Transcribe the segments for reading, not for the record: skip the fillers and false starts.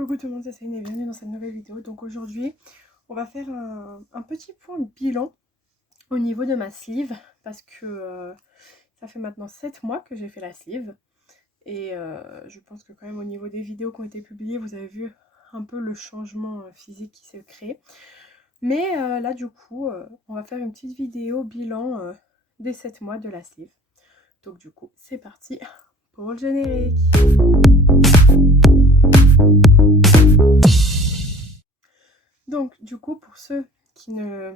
Coucou tout le monde, c'est Céline et bienvenue dans cette nouvelle vidéo. Donc aujourd'hui, on va faire un petit point bilan au niveau de ma sleeve parce que ça fait maintenant 7 mois que j'ai fait la sleeve et je pense que quand même au niveau des vidéos qui ont été publiées, vous avez vu un peu le changement physique qui s'est créé. Mais là du coup, on va faire une petite vidéo bilan des 7 mois de la sleeve. Donc du coup, c'est parti pour le générique. Donc du coup, pour ceux qui ne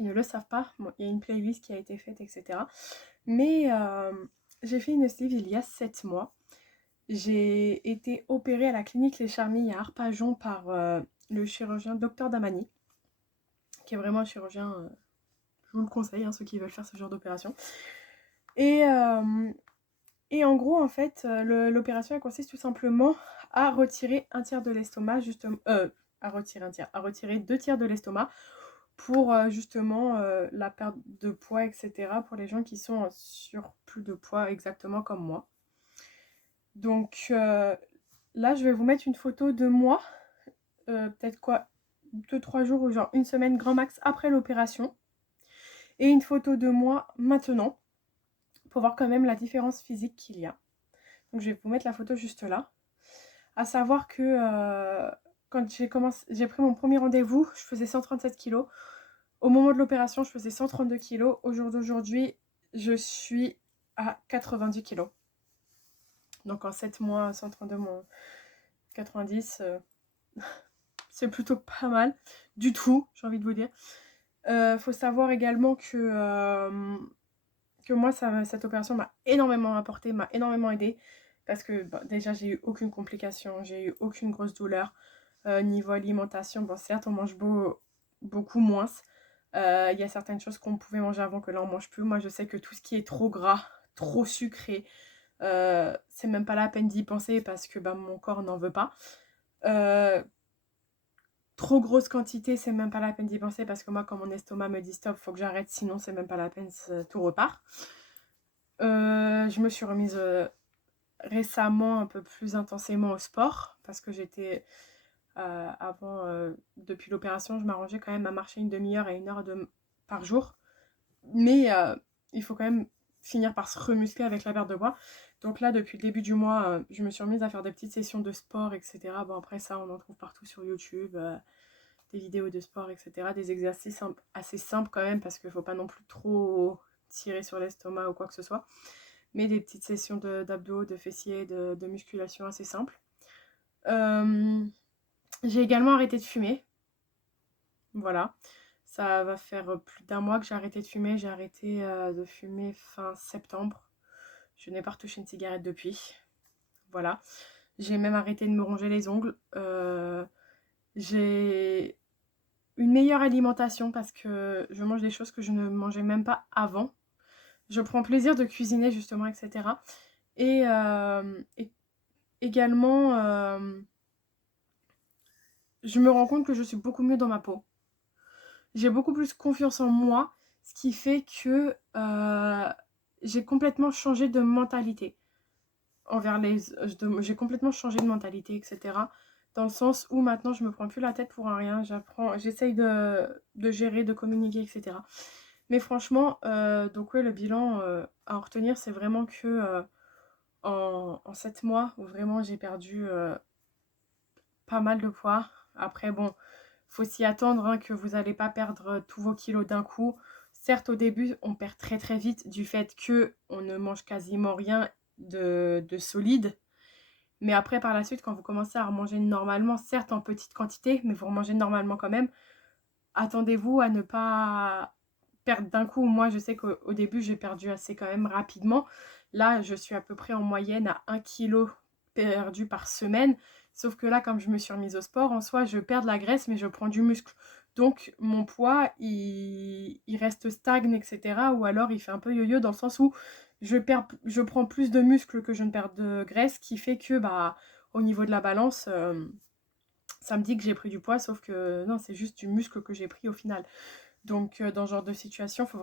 le savent pas, bon, il y a une playlist qui a été faite, etc. Mais j'ai fait une sleeve il y a 7 mois. J'ai été opérée à la clinique Les Charmilles à Arpajon par le chirurgien Dr Damani, qui est vraiment un chirurgien, je vous le conseille, hein, ceux qui veulent faire ce genre d'opération. Et en gros, en fait, l'opération elle consiste tout simplement à retirer un tiers de l'estomac, justement, à retirer 2 tiers de l'estomac pour justement la perte de poids, etc. pour les gens qui sont en surplus de poids, exactement comme moi. Donc là, je vais vous mettre une photo de moi, peut-être quoi, 2-3 jours ou genre une semaine grand max après l'opération. Et une photo de moi maintenant, pour voir quand même la différence physique qu'il y a. Donc je vais vous mettre la photo juste là. À savoir que quand j'ai pris mon premier rendez-vous, je faisais 137 kg. Au moment de l'opération, je faisais 132 kg. Au jour d'aujourd'hui, je suis à 90 kg. Donc en 7 mois, 132 moins 90, c'est plutôt pas mal. Du tout, j'ai envie de vous dire. Faut savoir également que moi, cette opération m'a énormément apporté, m'a énormément aidé. Parce que déjà, j'ai eu aucune complication, j'ai eu aucune grosse douleur. Niveau alimentation, bon certes, on mange beaucoup moins. Il y a certaines choses qu'on pouvait manger avant que là, on mange plus. Moi, je sais que tout ce qui est trop gras, trop sucré, c'est même pas la peine d'y penser parce que mon corps n'en veut pas. Trop grosse quantité, c'est même pas la peine d'y penser parce que moi, quand mon estomac me dit stop, faut que j'arrête, sinon c'est même pas la peine, tout repart. Je me suis remise récemment un peu plus intensément au sport parce que j'étais avant, depuis l'opération, je m'arrangeais quand même à marcher une demi-heure et 1 heure par jour, mais il faut quand même finir par se remuscler avec la perte de poids. Donc là, depuis le début du mois, je me suis remise à faire des petites sessions de sport, etc. Bon, après ça, on en trouve partout sur YouTube, des vidéos de sport, etc. Des exercices assez simples quand même, parce qu'il ne faut pas non plus trop tirer sur l'estomac ou quoi que ce soit. Mais des petites sessions d'abdos, de fessiers, de musculation assez simples. J'ai également arrêté de fumer. Voilà. Ça va faire plus d'1 mois que j'ai arrêté de fumer. J'ai arrêté de fumer fin septembre. Je n'ai pas retouché une cigarette depuis. Voilà. J'ai même arrêté de me ronger les ongles. J'ai une meilleure alimentation parce que je mange des choses que je ne mangeais même pas avant. Je prends plaisir de cuisiner justement, etc. Et également, je me rends compte que je suis beaucoup mieux dans ma peau. J'ai beaucoup plus confiance en moi, ce qui fait que j'ai complètement changé de mentalité envers j'ai complètement changé de mentalité, etc. Dans le sens où maintenant je me prends plus la tête pour un rien, j'essaye de gérer, de communiquer, etc. Mais franchement, donc ouais, le bilan à en retenir, c'est vraiment que en 7 mois, où vraiment j'ai perdu pas mal de poids. Après, bon, faut s'y attendre, hein, que vous n'allez pas perdre tous vos kilos d'un coup. Certes, au début, on perd très très vite du fait qu'on ne mange quasiment rien de solide. Mais après, par la suite, quand vous commencez à remanger normalement, certes en petite quantité, mais vous remangez normalement quand même, attendez-vous à ne pas perdre d'un coup. Moi, je sais qu'au début, j'ai perdu assez quand même rapidement. Là, je suis à peu près en moyenne à 1 kg perdu par semaine. Sauf que là, comme je me suis remise au sport, en soi, je perds de la graisse, mais je prends du muscle. Donc, mon poids, il reste stagne, etc. Ou alors, il fait un peu yo-yo dans le sens où je prends plus de muscle que je ne perds de graisse, qui fait que, au niveau de la balance, ça me dit que j'ai pris du poids, sauf que non, c'est juste du muscle que j'ai pris au final. Donc, dans ce genre de situation, faut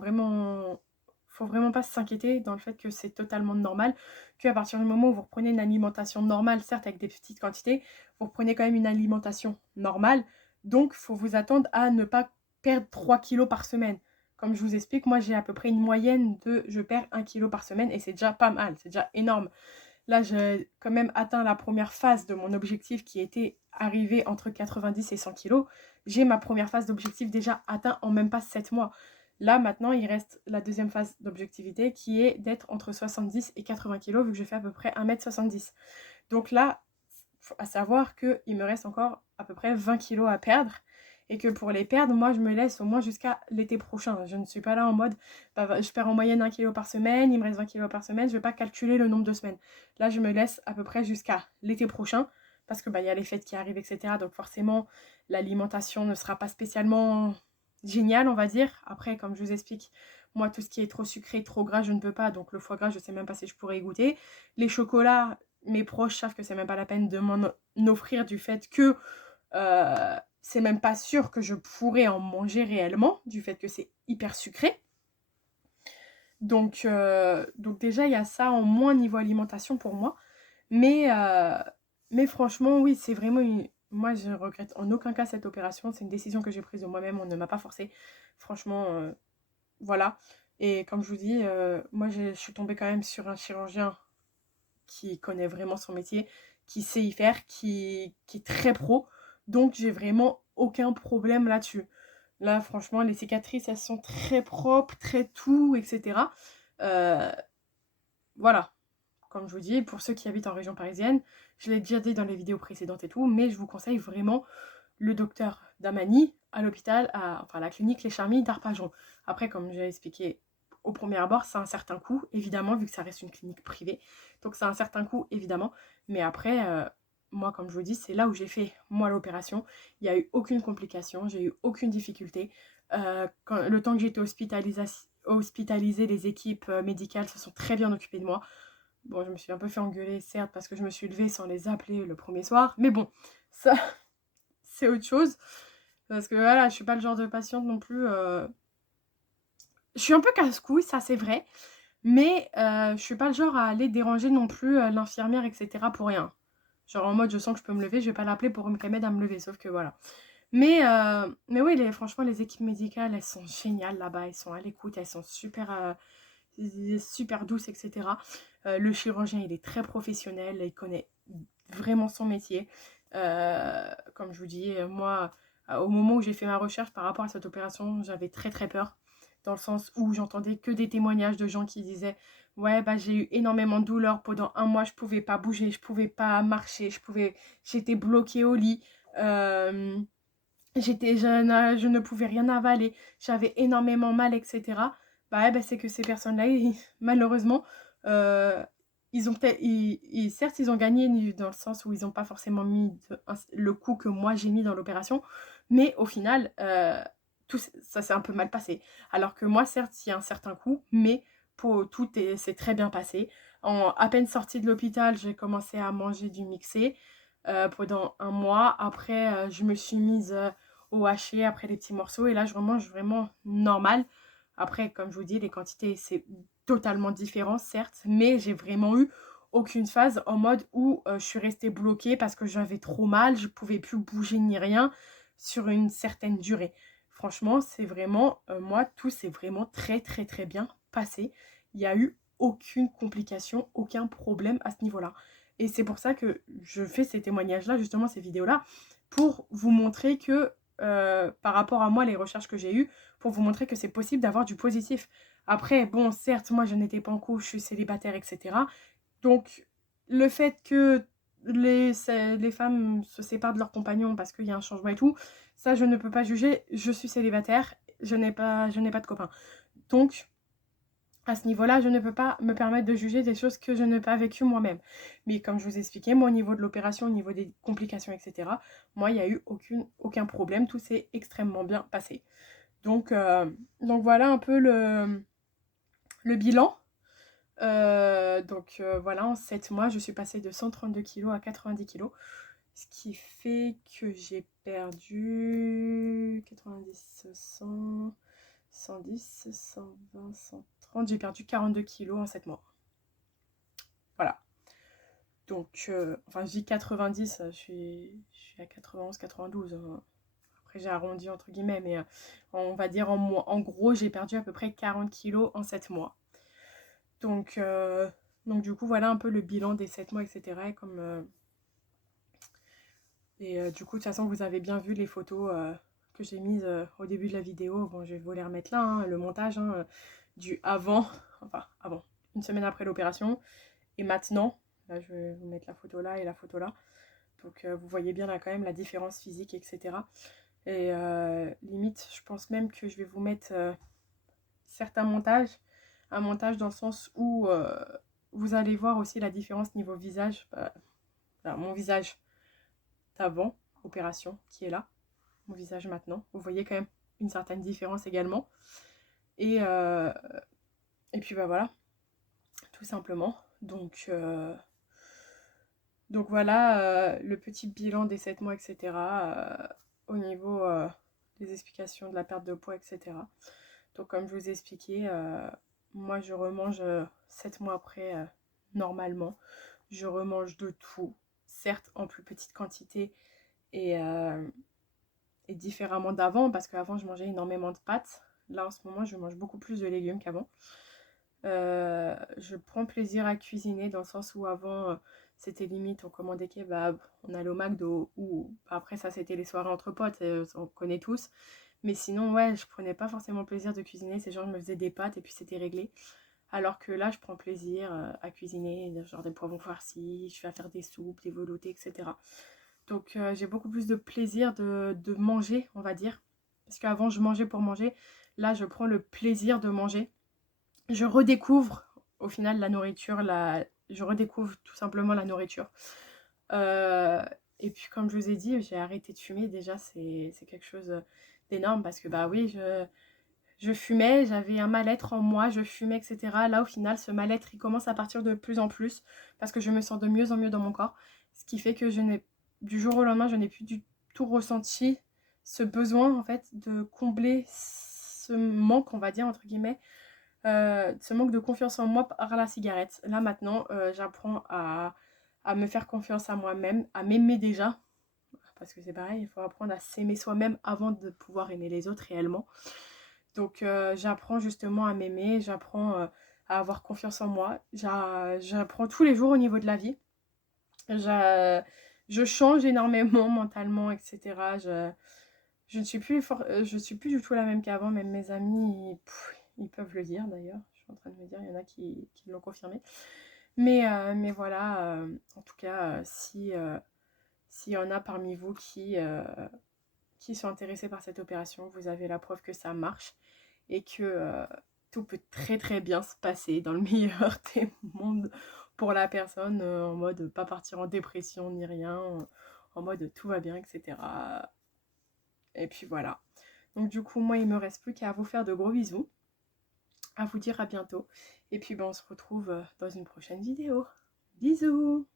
faut vraiment pas s'inquiéter dans le fait que c'est totalement normal, qu'à partir du moment où vous reprenez une alimentation normale, certes avec des petites quantités, vous reprenez quand même une alimentation normale, donc il faut vous attendre à ne pas perdre 3 kilos par semaine. Comme je vous explique, moi j'ai à peu près une moyenne de je perds 1 kilo par semaine et c'est déjà pas mal, c'est déjà énorme. Là, j'ai quand même atteint la première phase de mon objectif qui était arrivé entre 90 et 100 kilos. J'ai ma première phase d'objectif déjà atteint en même pas 7 mois. Là, maintenant, il reste la deuxième phase d'objectivité qui est d'être entre 70 et 80 kilos vu que je fais à peu près 1m70. Donc là, à savoir qu'il me reste encore à peu près 20 kilos à perdre et que pour les perdre, moi, je me laisse au moins jusqu'à l'été prochain. Je ne suis pas là en mode, bah, je perds en moyenne 1 kilo par semaine, il me reste 20 kilos par semaine, je ne vais pas calculer le nombre de semaines. Là, je me laisse à peu près jusqu'à l'été prochain parce que bah, y a les fêtes qui arrivent, etc. Donc forcément, l'alimentation ne sera pas spécialement géniale, on va dire. Après, comme je vous explique, moi, tout ce qui est trop sucré, trop gras, je ne peux pas. Donc le foie gras, je ne sais même pas si je pourrais y goûter. Les chocolats, mes proches savent que c'est même pas la peine de m'en offrir du fait que c'est même pas sûr que je pourrais en manger réellement, du fait que c'est hyper sucré. Donc déjà, il y a ça en moins niveau alimentation pour moi. Mais franchement, oui, c'est vraiment une... Moi, je regrette en aucun cas cette opération. C'est une décision que j'ai prise de moi-même. On ne m'a pas forcé. Franchement, voilà. Et comme je vous dis, moi, je suis tombée quand même sur un chirurgien qui connaît vraiment son métier, qui sait y faire, qui est très pro. Donc, j'ai vraiment aucun problème là-dessus. Là, franchement, les cicatrices, elles sont très propres, très tout, etc. Euh, voilà. Comme je vous dis, pour ceux qui habitent en région parisienne, je l'ai déjà dit dans les vidéos précédentes et tout, mais je vous conseille vraiment le docteur Damani à l'hôpital, enfin à la clinique Les Charmilles d'Arpajon. Après, comme j'ai expliqué au premier abord, c'est un certain coût, évidemment, vu que ça reste une clinique privée. Donc c'est un certain coût, évidemment. Mais après, moi, comme je vous dis, c'est là où j'ai fait, moi, l'opération. Il n'y a eu aucune complication, j'ai eu aucune difficulté. Le temps que j'étais hospitalisée, les équipes médicales se sont très bien occupées de moi. Bon, je me suis un peu fait engueuler, certes, parce que je me suis levée sans les appeler le premier soir. Mais bon, ça, c'est autre chose. Parce que voilà, je suis pas le genre de patiente non plus. Je suis un peu casse-couille, ça c'est vrai. Mais je suis pas le genre à aller déranger non plus l'infirmière, etc. pour rien. Genre en mode, je sens que je peux me lever, je vais pas l'appeler pour qu'elle m'aide à me lever. Sauf que voilà. Mais oui, franchement, les équipes médicales, elles sont géniales là-bas. Elles sont à l'écoute, elles sont super douces, etc. Le chirurgien, il est très professionnel, il connaît vraiment son métier. Comme je vous dis, moi, au moment où j'ai fait ma recherche par rapport à cette opération, j'avais très très peur. Dans le sens où j'entendais que des témoignages de gens qui disaient ouais, bah j'ai eu énormément de douleurs pendant un mois, je pouvais pas bouger, je pouvais pas marcher, j'étais bloquée au lit. J'étais jeune, je ne pouvais rien avaler, j'avais énormément mal, etc. Bah, ouais, bah c'est que ces personnes-là, malheureusement, euh, ils ont peut-être, certes, ils ont gagné dans le sens où ils n'ont pas forcément mis le coup que moi j'ai mis dans l'opération, mais au final, tout ça s'est un peu mal passé. Alors que moi, certes, il y a un certain coup, mais c'est très bien passé. À peine sortie de l'hôpital, j'ai commencé à manger du mixé pendant un mois. Après, je me suis mise au haché après les petits morceaux et là, je mange vraiment normal. Après, comme je vous dis, les quantités, c'est totalement différent, certes, mais j'ai vraiment eu aucune phase en mode où je suis restée bloquée parce que j'avais trop mal, je pouvais plus bouger ni rien sur une certaine durée. Franchement, c'est vraiment, moi, tout s'est vraiment très très très bien passé. Il n'y a eu aucune complication, aucun problème à ce niveau-là. Et c'est pour ça que je fais ces témoignages-là, justement ces vidéos-là, pour vous montrer que, par rapport à moi, les recherches que j'ai eues, pour vous montrer que c'est possible d'avoir du positif. Après, bon, certes, moi, je n'étais pas en couple, je suis célibataire, etc. Donc, le fait que les femmes se séparent de leurs compagnons parce qu'il y a un changement et tout, ça, je ne peux pas juger. Je suis célibataire, je n'ai pas de copain. Donc, à ce niveau-là, je ne peux pas me permettre de juger des choses que je n'ai pas vécues moi-même. Mais comme je vous expliquais, moi, au niveau de l'opération, au niveau des complications, etc., moi, il n'y a eu aucun problème. Tout s'est extrêmement bien passé. Donc voilà un peu le bilan. Voilà, en 7 mois, je suis passée de 132 kg à 90 kg. Ce qui fait que j'ai perdu 90, 100, 110, 120, 130. 30, j'ai perdu 42 kilos en 7 mois. Voilà. Donc, enfin, je dis 90, je suis à 91, 92. Hein. Après, j'ai arrondi entre guillemets, mais on va dire en gros, j'ai perdu à peu près 40 kilos en 7 mois. Donc, du coup, voilà un peu le bilan des 7 mois, etc. Du coup, de toute façon, vous avez bien vu les photos que j'ai mises au début de la vidéo. Bon, je vais vous les remettre là, hein, le montage du avant, enfin avant, une semaine après l'opération, et maintenant. Là, je vais vous mettre la photo là et la photo là. Donc, vous voyez bien là quand même la différence physique, etc. Et limite, je pense même que je vais vous mettre certains montages. Un montage dans le sens où vous allez voir aussi la différence niveau visage. Enfin, mon visage d'avant opération qui est là. Mon visage maintenant. Vous voyez quand même une certaine différence également. Et puis bah voilà, tout simplement. Donc voilà le petit bilan des 7 mois, etc. Au niveau des explications de la perte de poids, etc. Donc comme je vous ai expliqué, moi je remange 7 mois après normalement. Je remange de tout, certes en plus petite quantité et différemment d'avant, parce qu'avant je mangeais énormément de pâtes. Là en ce moment je mange beaucoup plus de légumes qu'avant. Je prends plaisir à cuisiner dans le sens où avant c'était limite on commandait kebab, on allait au McDo, ou après ça c'était les soirées entre potes, on connaît tous. Mais sinon ouais, je prenais pas forcément plaisir de cuisiner, c'est genre je me faisais des pâtes et puis c'était réglé. Alors que là je prends plaisir à cuisiner, genre des poivrons farcis, je vais faire des soupes, des veloutés, etc. Donc j'ai beaucoup plus de plaisir de manger, on va dire. Parce qu'avant je mangeais pour manger, là je prends le plaisir de manger. Je redécouvre au final la nourriture, je redécouvre tout simplement la nourriture. Et puis comme je vous ai dit, j'ai arrêté de fumer, déjà c'est quelque chose d'énorme parce que bah oui, je fumais, j'avais un mal-être en moi, je fumais, etc. Là au final, ce mal-être il commence à partir de plus en plus parce que je me sens de mieux en mieux dans mon corps. Ce qui fait que du jour au lendemain, je n'ai plus du tout ressenti ce besoin en fait de combler ce manque, on va dire entre guillemets, ce manque de confiance en moi par la cigarette. Là maintenant, j'apprends à me faire confiance à moi-même, à m'aimer déjà. Parce que c'est pareil, il faut apprendre à s'aimer soi-même avant de pouvoir aimer les autres réellement. Donc j'apprends justement à m'aimer, j'apprends à avoir confiance en moi. J'apprends tous les jours au niveau de la vie. Je change énormément mentalement, etc. Je ne suis plus je suis plus du tout la même qu'avant, même mes amis, ils peuvent le dire d'ailleurs. Je suis en train de me dire, il y en a qui l'ont confirmé. Mais voilà, en tout cas, s'il y en a parmi vous qui sont intéressés par cette opération, vous avez la preuve que ça marche et que tout peut très très bien se passer dans le meilleur des mondes pour la personne, en mode pas partir en dépression ni rien, en mode tout va bien, etc. Et puis voilà. Donc du coup, moi, il me reste plus qu'à vous faire de gros bisous, à vous dire à bientôt. Et puis on se retrouve dans une prochaine vidéo. Bisous!